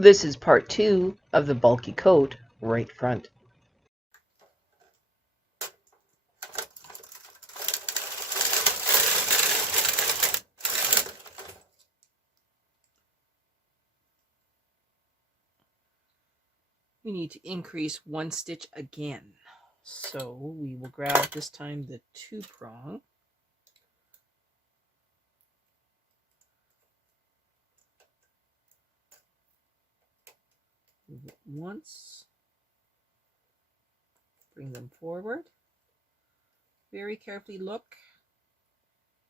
This is part 2 of the bulky coat right front. We need to increase one stitch again. So we will grab this time the 2-prong. Move it once. Bring them forward. Very carefully look.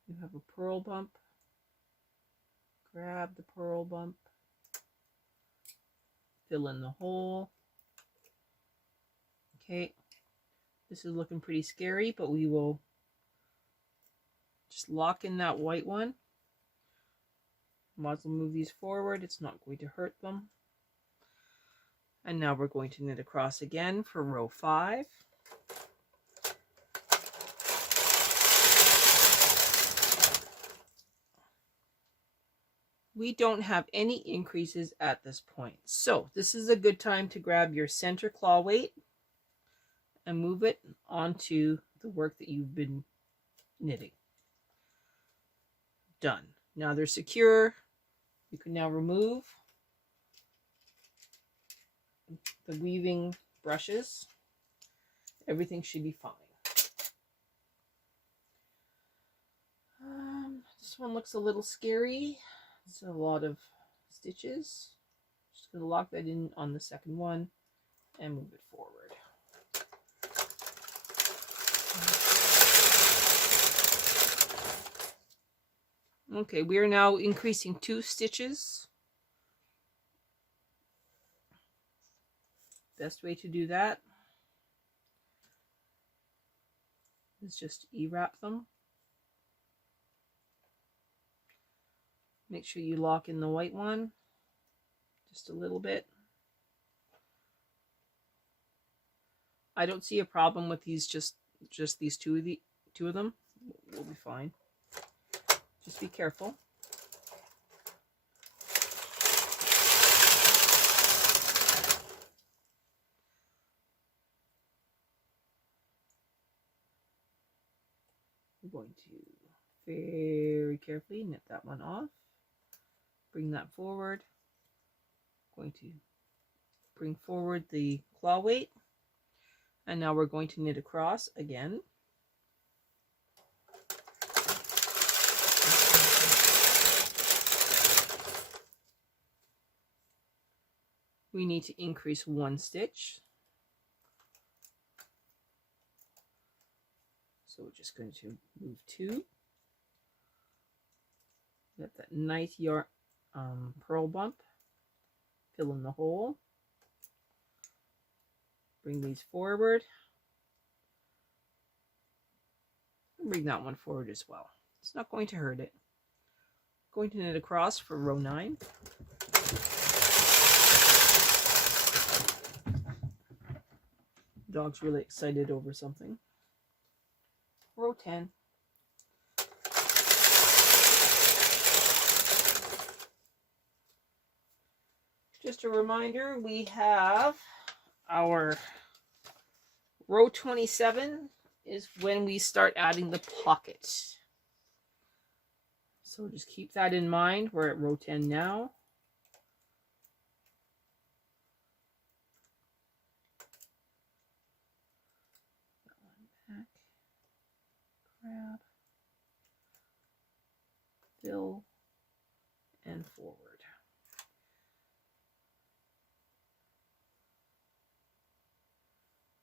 You have a purl bump. Grab the purl bump. Fill in the hole. Okay. This is looking pretty scary, but we will just lock in that white one. Might as well move these forward. It's not going to hurt them. And now we're going to knit across again for row 5. We don't have any increases at this point. So this is a good time to grab your center claw weight and move it onto the work that you've been knitting. Done. Now they're secure. You can now remove the weaving brushes. Everything should be fine. This one looks a little scary. It's a lot of stitches. Just going to lock that in on the second one and move it forward. Okay, we are now increasing 2 stitches. Best way to do that is just E-wrap them. Make sure you lock in the white one just a little bit. I don't see a problem with these, just these two of them. We'll be fine. Just be careful. I'm going to very carefully knit that one off. Bring that forward. Going to bring forward the claw weight. And now we're going to knit across again. We need to increase 1 stitch. So we're just going to move 2. Get that nice yarn purl bump. Fill in the hole. Bring these forward. And bring that one forward as well. It's not going to hurt it. Going to knit across for row 9. Dog's really excited over something. Row 10. Just a reminder, we have our row 27 is when we start adding the pocket. So just keep that in mind. We're at row 10 now. Back, grab, fill, and forward.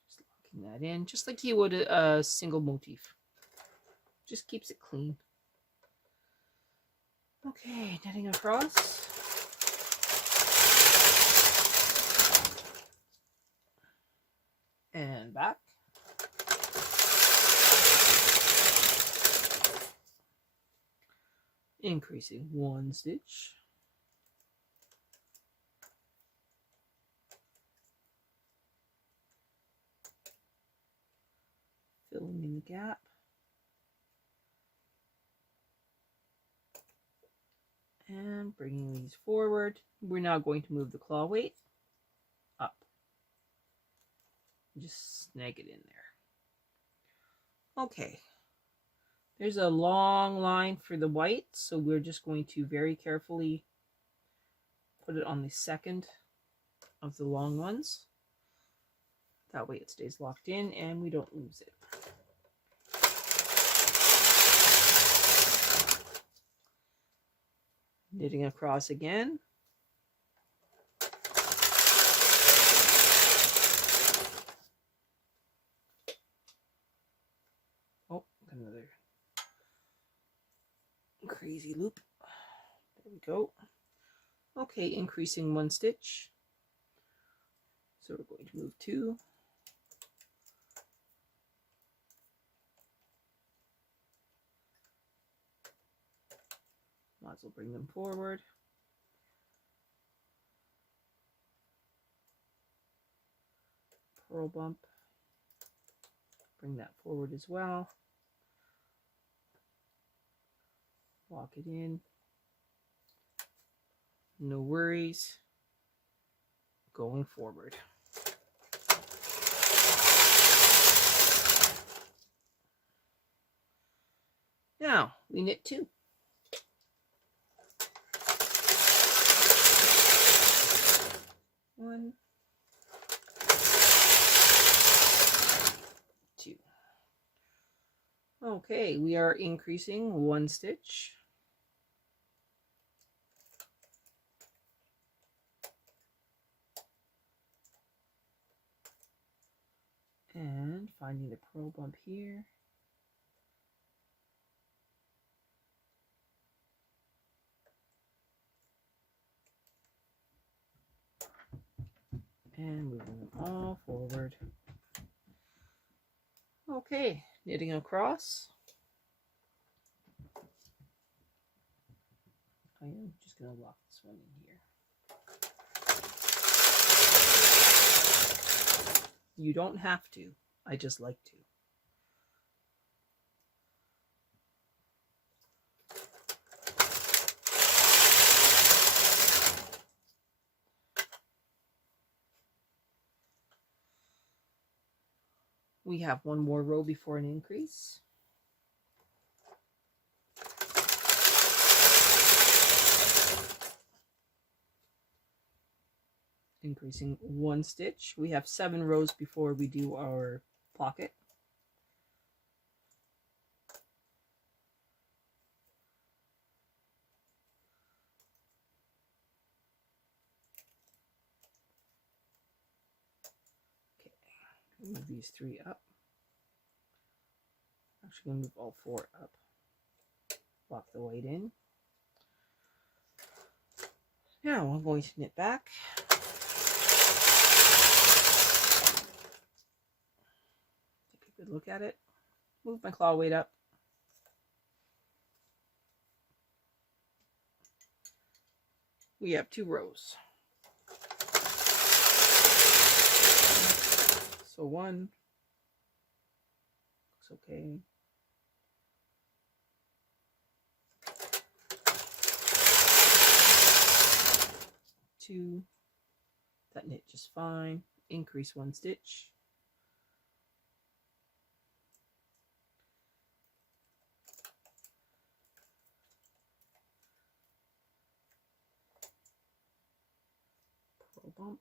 Just locking that in, just like you would a single motif. Just keeps it clean. Okay, knitting across. And back. Increasing 1 stitch. Filling in the gap. And bringing these forward, we're now going to move the claw weight up. Just snag it in there. Okay, there's a long line for the white, so we're just going to very carefully put it on the second of the long ones. That way it stays locked in and we don't lose it. Knitting across again. Oh, another crazy loop. There we go. Okay, increasing 1 stitch. So we're going to move 2. Might as well bring them forward. Purl bump. Bring that forward as well. Lock it in. No worries. Going forward. Now we knit 2. 1, 2. Okay, we are increasing 1 stitch. And finding the purl bump here. And moving them all forward. Okay, knitting across. I am just going to lock this one in here. You don't have to. I just like to. We have 1 more row before an increase. Increasing 1 stitch. We have 7 rows before we do our pocket. Okay, move these 3 up. Actually, going to move all 4 up. Lock the weight in. Now I'm going to knit back. Take a good look at it. Move my claw weight up. We have 2 rows. So 1 looks okay. 2, that knit just fine. Increase 1 stitch. Purl bump.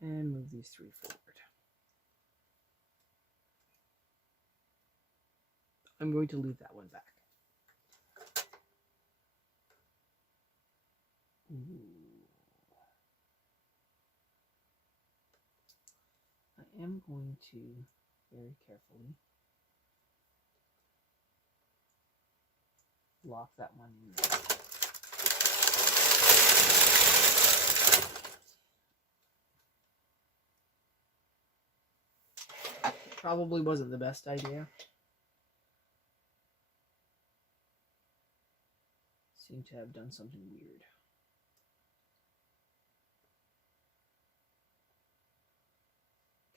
And move these 3 forward. I'm going to leave that one back. Ooh. I am going to very carefully lock that one in there. Probably wasn't the best idea. Seem to have done something weird.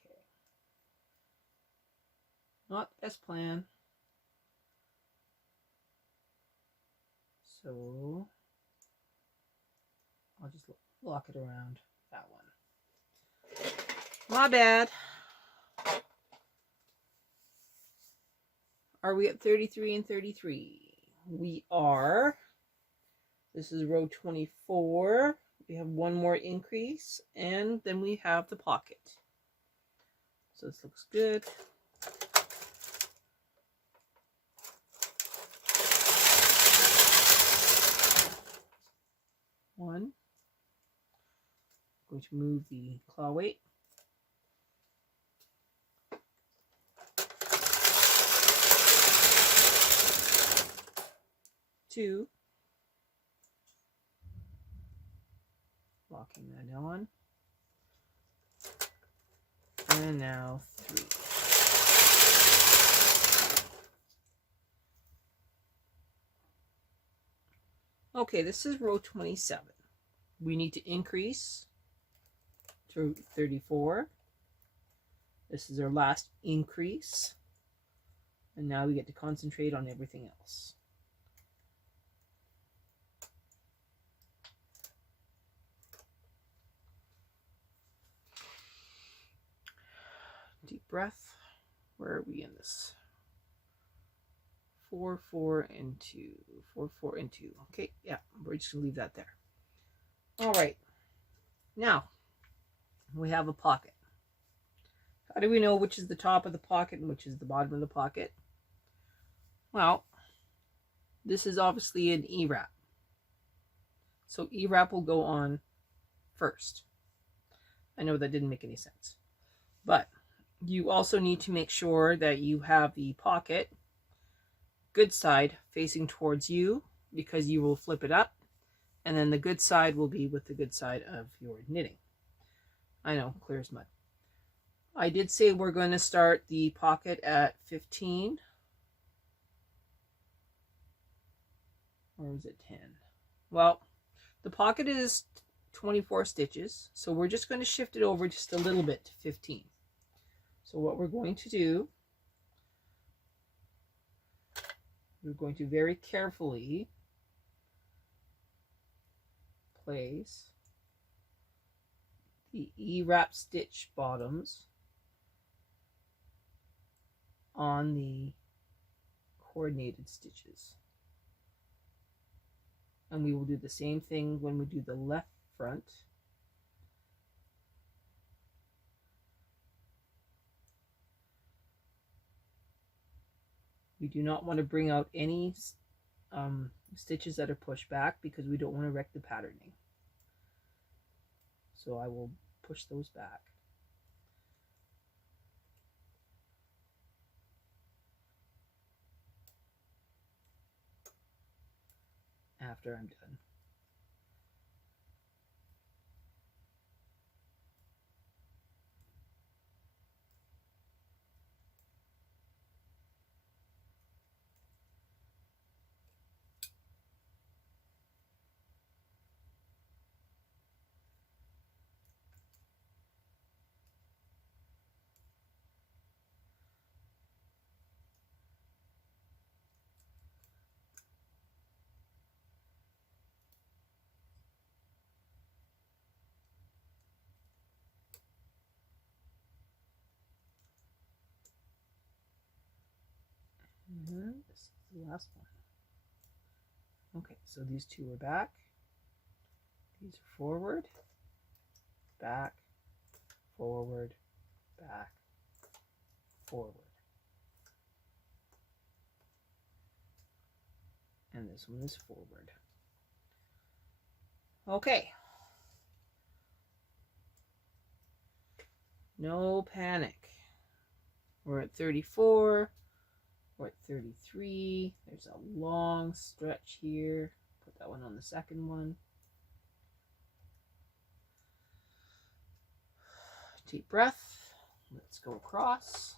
Okay. Not the best plan. So I'll just lock it around that one. My bad. Are we at 33 and 33? We are. This is row 24. We have one more increase, and then we have the pocket. So this looks good. One. I'm going to move the claw weight. Two. Locking that on. And now 3. Okay, this is row 27. We need to increase to 34. This is our last increase. And now we get to concentrate on everything else. Deep breath. Where are we in this? 4, 4, and 2. 4, 4, and 2. Okay, yeah, we're just going to leave that there. All right. Now, we have a pocket. How do we know which is the top of the pocket and which is the bottom of the pocket? Well, this is obviously an E-wrap. So E-wrap will go on first. I know that didn't make any sense. But you also need to make sure that you have the pocket good side facing towards you, because you will flip it up, and then the good side will be with the good side of your knitting. I know, clear as mud. I did say we're going to start the pocket at 15. Or is it 10? Well, the pocket is 24 stitches, so we're just going to shift it over just a little bit to 15. So what we're going to do, we're going to very carefully place the E-wrap stitch bottoms on the coordinated stitches. And we will do the same thing when we do the left front. We do not want to bring out any stitches that are pushed back, because we don't want to wreck the patterning. So I will push those back. After I'm done. This is the last one. Okay, so these two are back. These are forward, back, forward, back, forward. And this one is forward. Okay. No panic. We're at 34. We're at 33. There's a long stretch here. Put that one on the second one. Deep breath. Let's go across.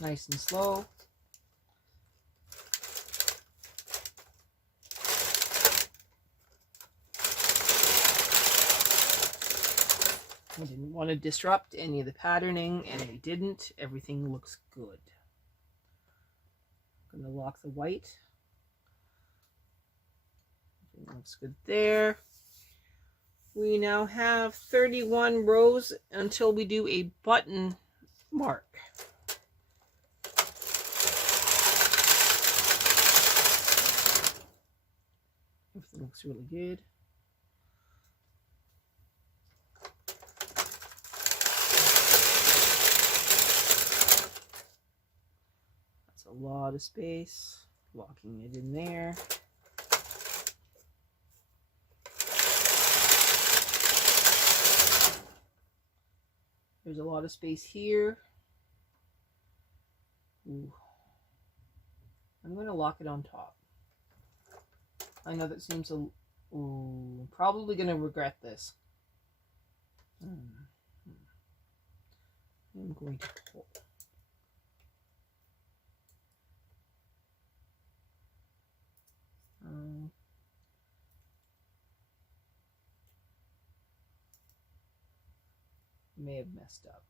Nice and slow. I didn't want to disrupt any of the patterning, and I didn't. Everything looks good. I'm going to lock the white. Looks good there. We now have 31 rows until we do a button mark. Everything looks really good. That's a lot of space. Locking it in there. There's a lot of space here. Ooh. I'm going to lock it on top. I know that seems a... Ooh, probably going to regret this. I'm going to pull. May have messed up.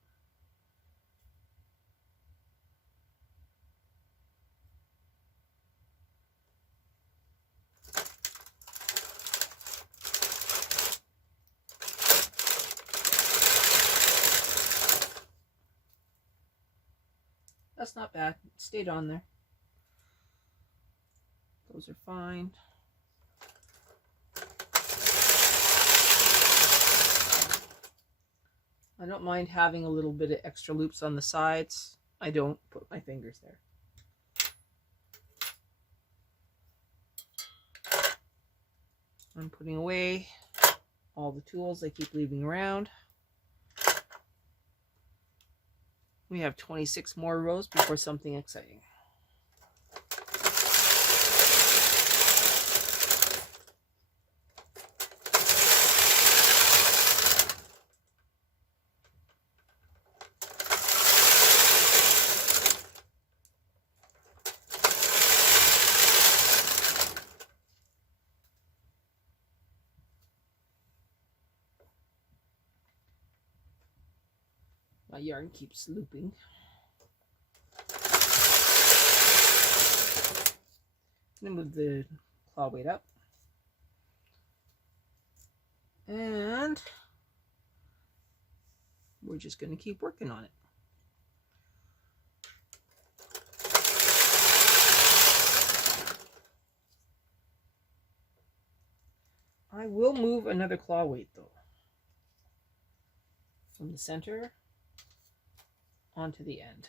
That's not bad. It stayed on there. Those are fine. I don't mind having a little bit of extra loops on the sides. I don't put my fingers there. I'm putting away all the tools I keep leaving around. We have 26 more rows before something exciting. My yarn keeps looping. I'm going to move the claw weight up. And we're just going to keep working on it. I will move another claw weight though. From the center onto the end.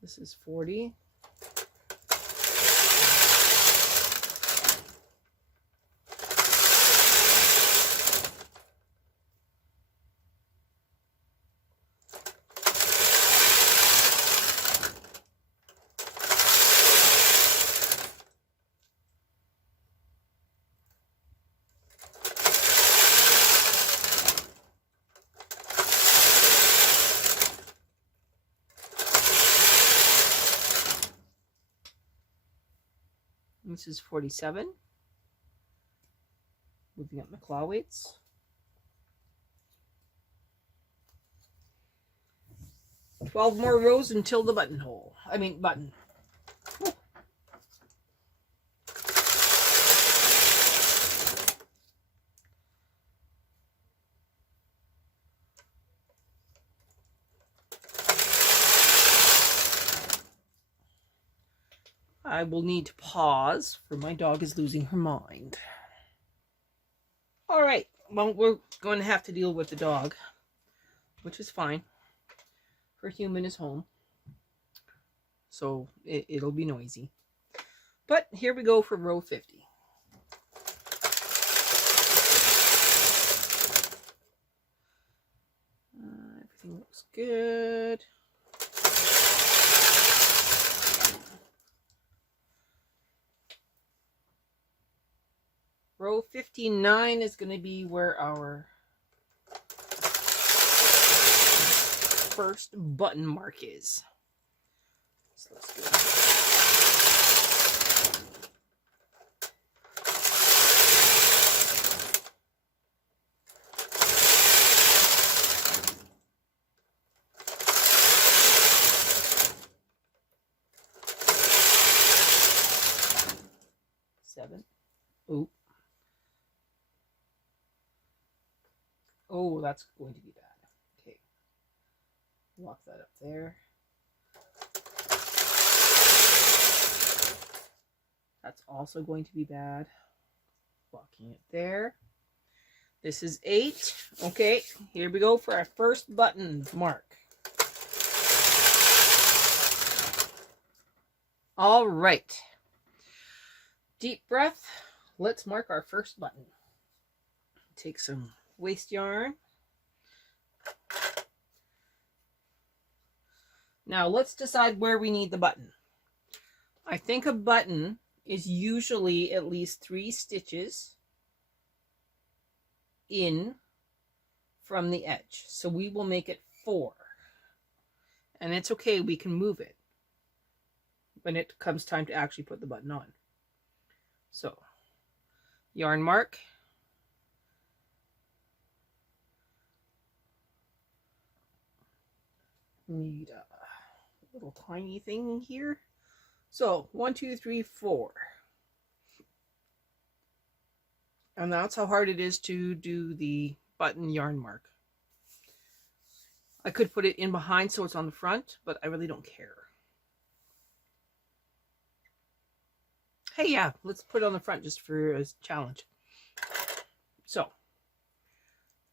This is 40. This is 47. Moving up my claw weights. – 12 more rows until the buttonhole. I mean button. Woo. I will need to pause, for my dog is losing her mind. All right, well, we're going to have to deal with the dog, which is fine. Her human is home, so it'll be noisy. But here we go for row 50. Everything looks good. Row 59 is going to be where our first button mark is. So let's do it. 7. Ooh. Oh, that's going to be bad. Okay. Lock that up there. That's also going to be bad. Locking it there. This is 8. Okay, here we go for our first button mark. All right. Deep breath. Let's mark our first button. Take some waste yarn. Now let's decide where we need the button. I think a button is usually at least 3 stitches in from the edge. So we will make it 4. And it's okay, we can move it when it comes time to actually put the button on. So, yarn mark. Need a little tiny thing here. So 1, 2, 3, 4. And that's how hard it is to do the button yarn mark. I could put it in behind so it's on the front, but I really don't care. Hey, yeah, let's put it on the front just for a challenge. So,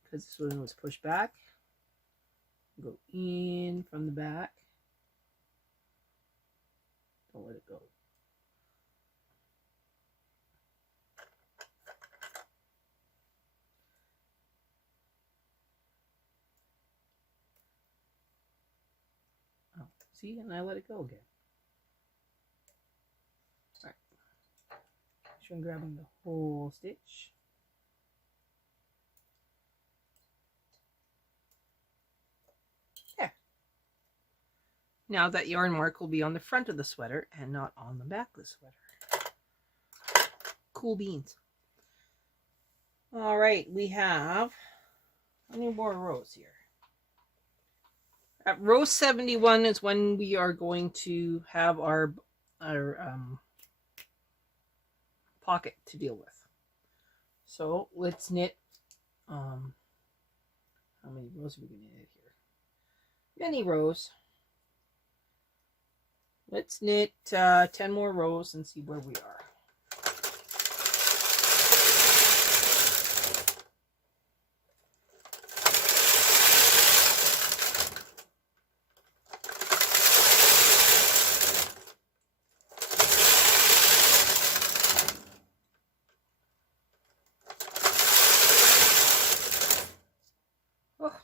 because this one was pushed back, go in from the back. Don't let it go. Oh, see, and I let it go again. All right. Make sure I'm grabbing the whole stitch. Now that yarn mark will be on the front of the sweater and not on the back of the sweater. Cool beans. All right, we have how many more rows here? At row 71 is when we are going to have our pocket to deal with. So let's knit. How many rows are we going to knit here? Many rows. Let's knit 10 more rows and see where we are. Oh,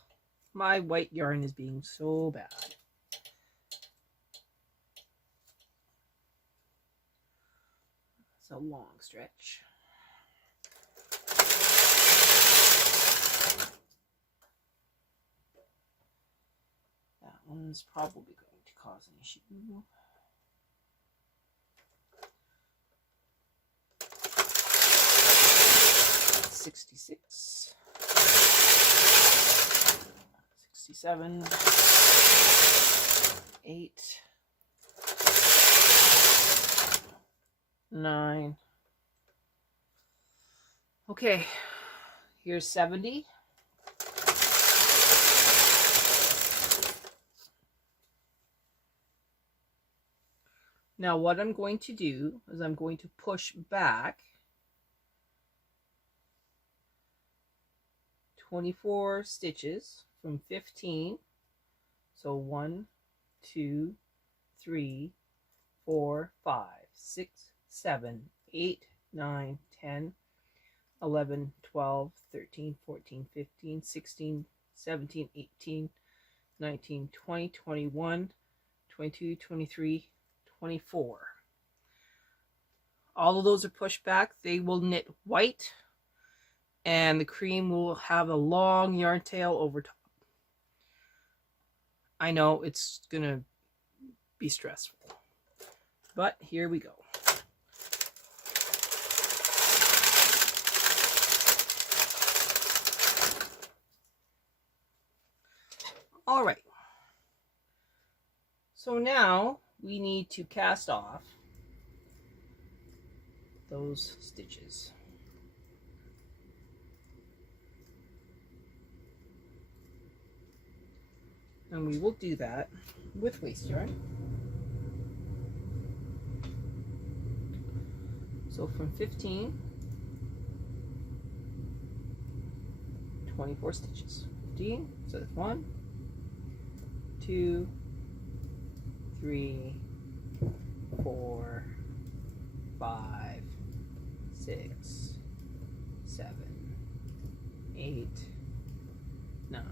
my white yarn is being so bad. A long stretch. That one's probably going to cause an issue. 66, 67, 8, 9. Okay, here's 70. Now what I'm going to do is I'm going to push back 24 stitches from 15. So 1, 2, 3, 4, 5, 6, 7, 8, 9, 10, 11, 12, 13, 14, 15, 16, 17, 18, 19, 20, 21, 22, 23, 24. All of those are pushed back. They will knit white, and the cream will have a long yarn tail over top. I know it's gonna be stressful, but here we go. All right. So now we need to cast off those stitches. And we will do that with waste yarn. So from 15, 24 stitches. 15, so that's 1, 2, 3, 4, 5, 6, 7, 8, 9,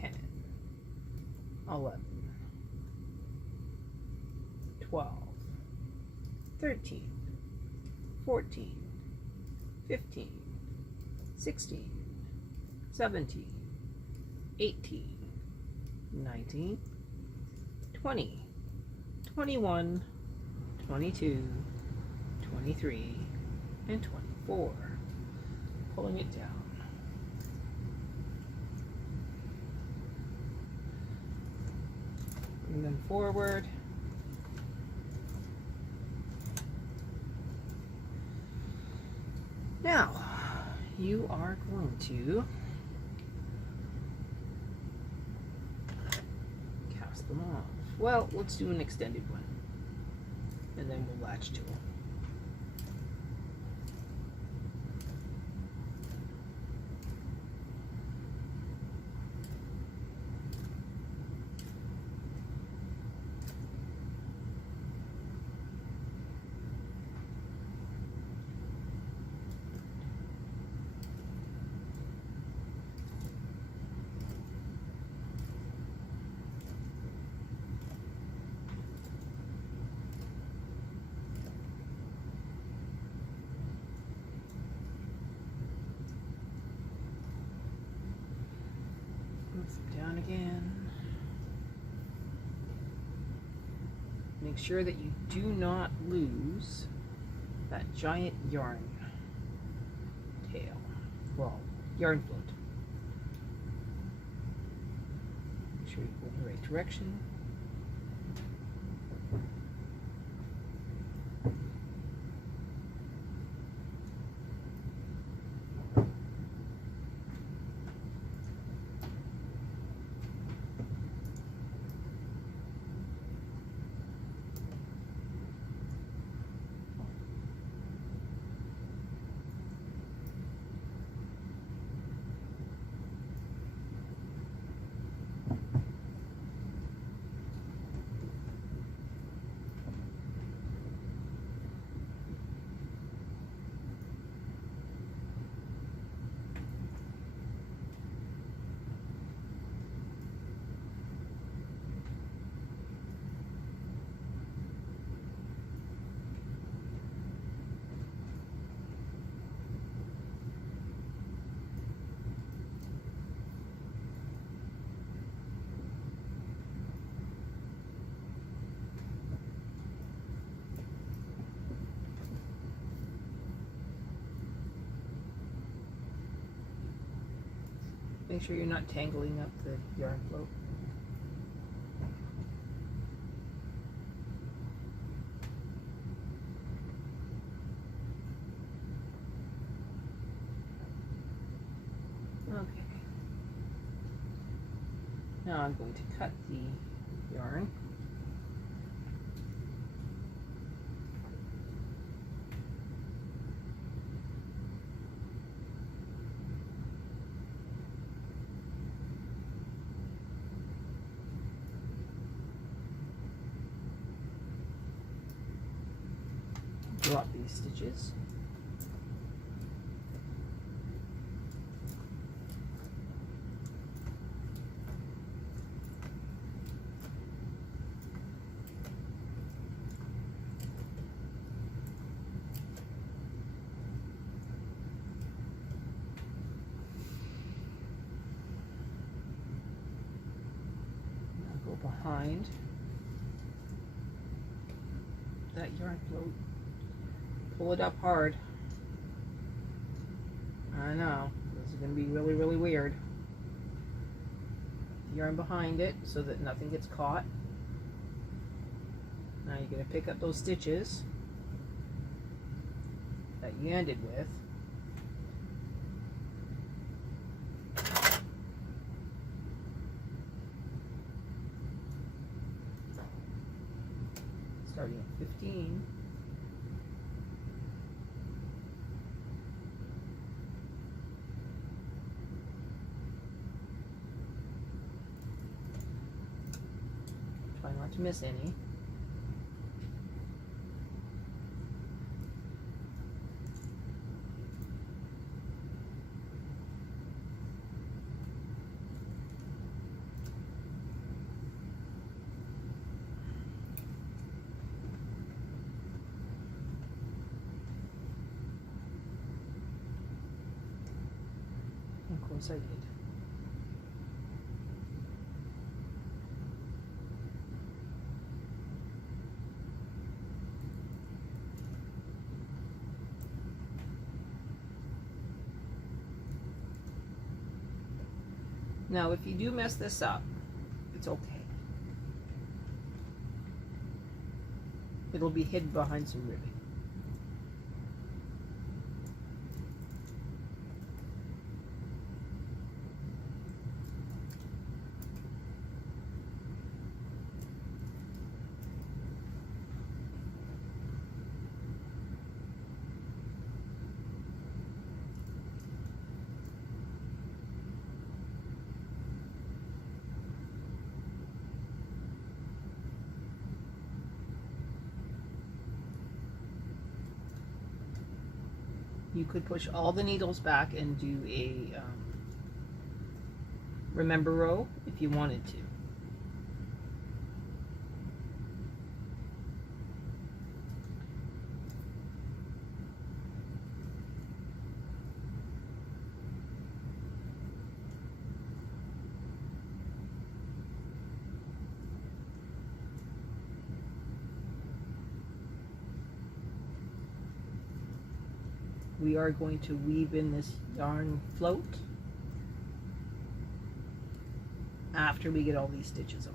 10, 11, 12, 13, 14, 15, 16, 17, 18, 19, 20, 21, 22, 23, and 24. Pulling it down. Bring them forward. Now, you are going to cast them off. Well, let's do an extended one, and then we'll latch to them. Down again. Make sure that you do not lose that giant yarn tail. Well, yarn float. Make sure you go in the right direction. Make sure you're not tangling up the yarn float. Okay. Now I'm going to cut the yarn. Drop these stitches. Now go behind that yarn float. Pull it up hard. I know, this is going to be really, really weird. Yarn behind it so that nothing gets caught. Now you're going to pick up those stitches that you ended with. Starting at 15. Try not to miss any. Of course I did. Now, if you do mess this up, it's okay. It'll be hidden behind some ribbing. You could push all the needles back and do a remember row if you wanted to. We are going to weave in this yarn float after we get all these stitches on.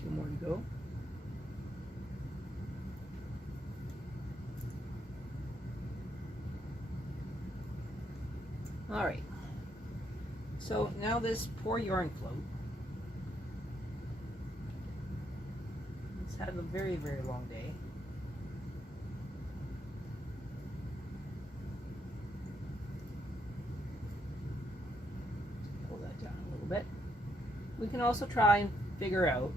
Two more to go. All right, so now this poor yarn float, it's had a very, very long day. Pull that down a little bit. We can also try and figure out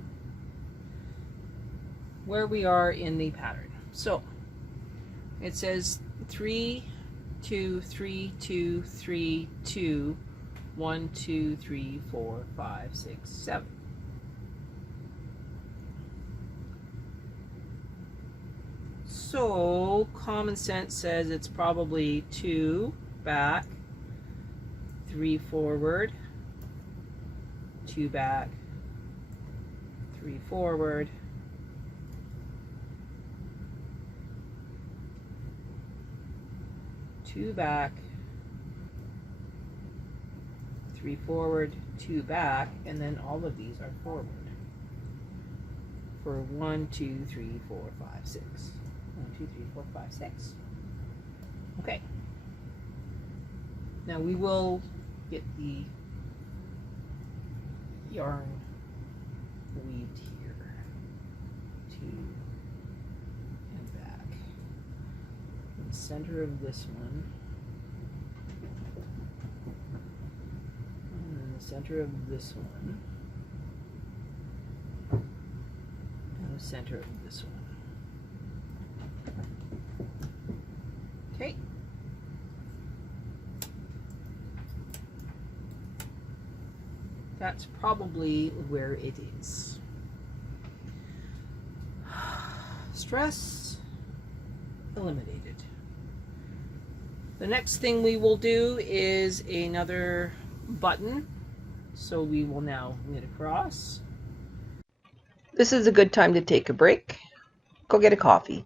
where we are in the pattern. So it says 3, 2, 3, 2, 3, 2, 1, 2, 3, 4, 5, 6, 7. So common sense says it's probably 2 back, 3 forward, 2 back, 3 forward, 2 back, 3 forward, 2 back, and then all of these are forward for 1, 2, 3, 4, 5, 6. 1, 2, 3, 4, 5, 6. Okay. Now we will get the yarn weaved here. 2 and back. In the center of this one. And in the center of this one. And the center of this one. Okay. That's probably where it is. Stress eliminated. The next thing we will do is another button. So we will now knit across. This is a good time to take a break. Go get a coffee.